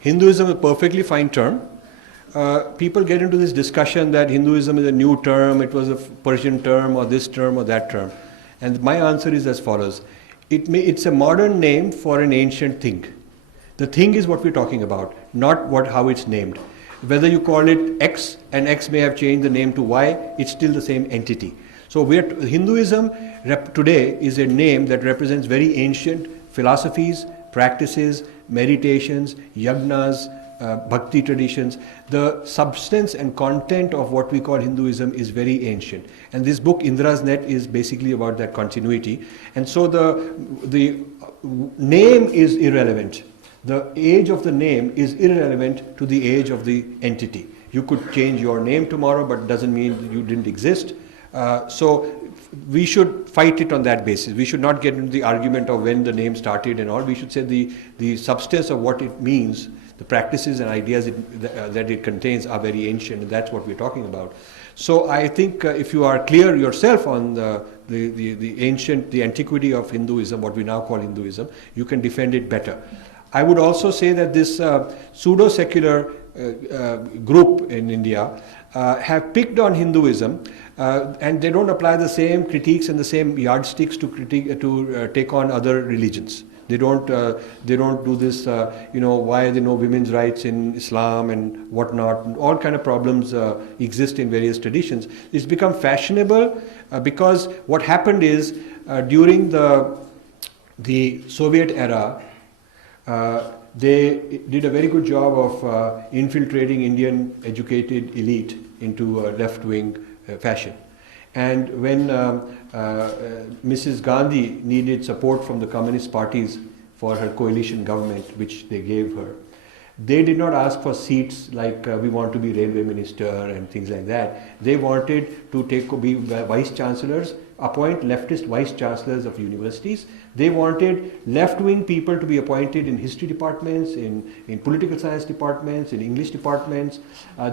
Hinduism is a perfectly fine term. People get into this discussion that Hinduism is a new term, it was a Persian term or this term or that term. And my answer is as follows. It's a modern name for an ancient thing. The thing is what we're talking about, not how it's named. Whether you call it X and X may have changed the name to Y, it's still the same entity. So Hinduism today is a name that represents very ancient philosophies, practices, meditations, yagnas, bhakti traditions. The substance and content of what we call Hinduism is very ancient. And this book, Indra's Net, is basically about that continuity. And so the name is irrelevant. The age of the name is irrelevant to the age of the entity. You could change your name tomorrow, but it doesn't mean you didn't exist. So we should fight it on that basis. We should not get into the argument of when the name started and all. We should say the substance of what it means, the practices and ideas that it contains are very ancient, and that's what we're talking about. So I think if you are clear yourself on the antiquity of Hinduism, what we now call Hinduism, you can defend it better. I would also say that this pseudo-secular group in India have picked on Hinduism, and they don't apply the same critiques and the same yardsticks to take on other religions. They don't do this, why there are no women's rights in Islam and whatnot. All kind of problems exist in various traditions. It's become fashionable because what happened is during the Soviet era, they did a very good job of infiltrating Indian educated elite into a left-wing fashion. And when Mrs. Gandhi needed support from the communist parties for her coalition government, which they gave her, they did not ask for seats like we want to be railway minister and things like that. They wanted to be vice chancellors, appoint leftist vice chancellors of universities. They wanted left-wing people to be appointed in history departments, in political science departments, in English departments.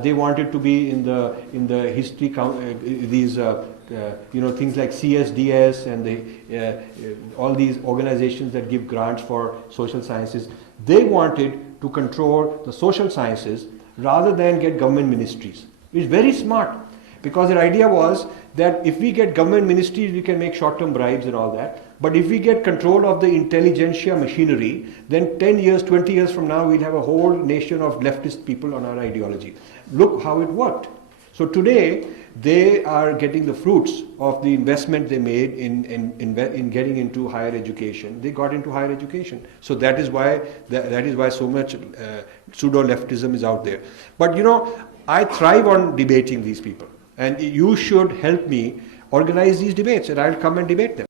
They wanted to be in the history these things like CSDS and all these organizations that give grants for social sciences. They wanted to control the social sciences rather than get government ministries. It's very smart, because their idea was that if we get government ministries, we can make short-term bribes and all that. But if we get control of the intelligentsia machinery, then 10 years, 20 years from now, we'll have a whole nation of leftist people on our ideology. Look how it worked. So today, they are getting the fruits of the investment they made in getting into higher education. They got into higher education. So that is why so much pseudo-leftism is out there. But I thrive on debating these people. And you should help me organize these debates, and I'll come and debate them.